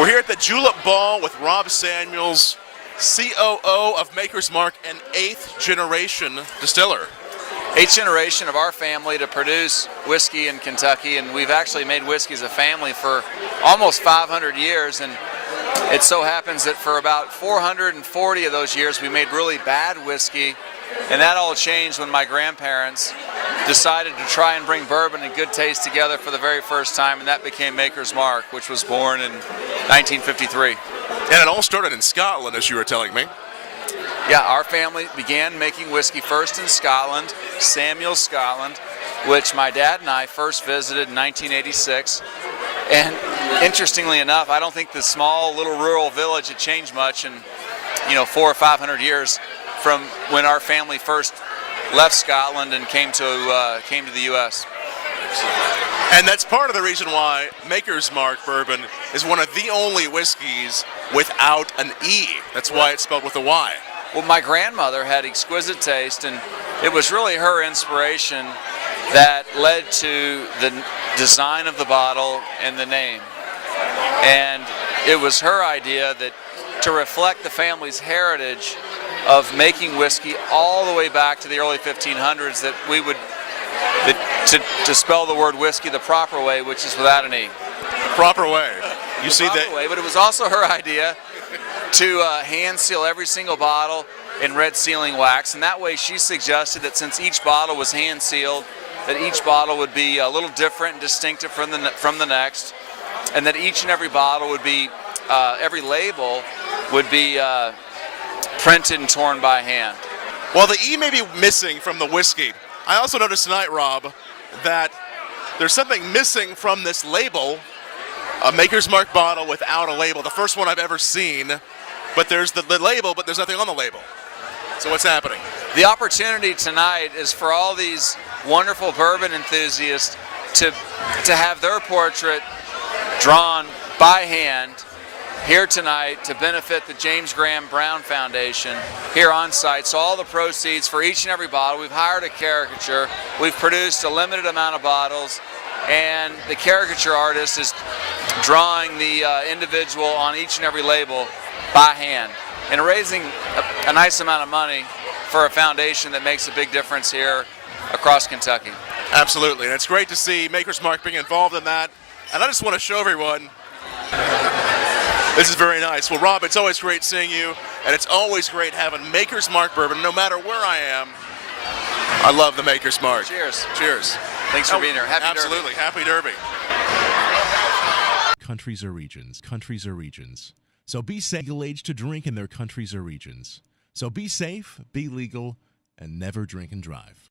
We're here at the Julep Ball with Rob Samuels, COO of Maker's Mark and 8th generation distiller. 8th generation of our family to produce whiskey in Kentucky, and we've actually made whiskey as a family for almost 500 years, and it so happens that for about 440 of those years we made really bad whiskey, and that all changed when my grandparents decided to try and bring bourbon and good taste together for the very first time, and that became Maker's Mark, which was born in 1953. And it all started in Scotland, as you were telling me. Yeah, our family began making whiskey first in Scotland, Samuels, Scotland, which my dad and I first visited in 1986. And interestingly enough, I don't think the small little rural village had changed much in 400 or 500 years from when our family first left Scotland and came to the U.S. And that's part of the reason why Maker's Mark bourbon is one of the only whiskeys without an E. That's why it's spelled with a Y. Well, my grandmother had exquisite taste, and it was really her inspiration that led to the design of the bottle and the name. And it was her idea that to reflect the family's heritage of making whiskey all the way back to the early 1500s, that we would to spell the word whiskey the proper way, which is without an E. The proper way. You see that? Way, but it was also her idea to hand seal every single bottle in red sealing wax, and that way she suggested that since each bottle was hand sealed, that each bottle would be a little different and distinctive from the next, and that each and every bottle would be, every label would be printed and torn by hand. While the E may be missing from the whiskey, I also noticed tonight, Rob, that there's something missing from this label, a Maker's Mark bottle without a label. The first one I've ever seen, but there's the label, but there's nothing on the label. So what's happening? The opportunity tonight is for all these wonderful bourbon enthusiasts to have their portrait drawn by hand here tonight to benefit the James Graham Brown Foundation here on site. So all the proceeds for each and every bottle, we've hired a caricature, we've produced a limited amount of bottles, and the caricature artist is drawing the individual on each and every label by hand and raising a nice amount of money for a foundation that makes a big difference here across Kentucky. Absolutely, and it's great to see Maker's Mark being involved in that. And I just want to show everyone, this is very nice. Well, Rob, it's always great seeing you, and it's always great having Maker's Mark bourbon, no matter where I am. I love the Maker's Mark. Cheers. Cheers. Thanks for being here. Happy Derby. Absolutely. Happy Derby. Countries or regions. Countries or regions. So be safe, legal age to drink in their countries or regions. So be safe, be legal, and never drink and drive.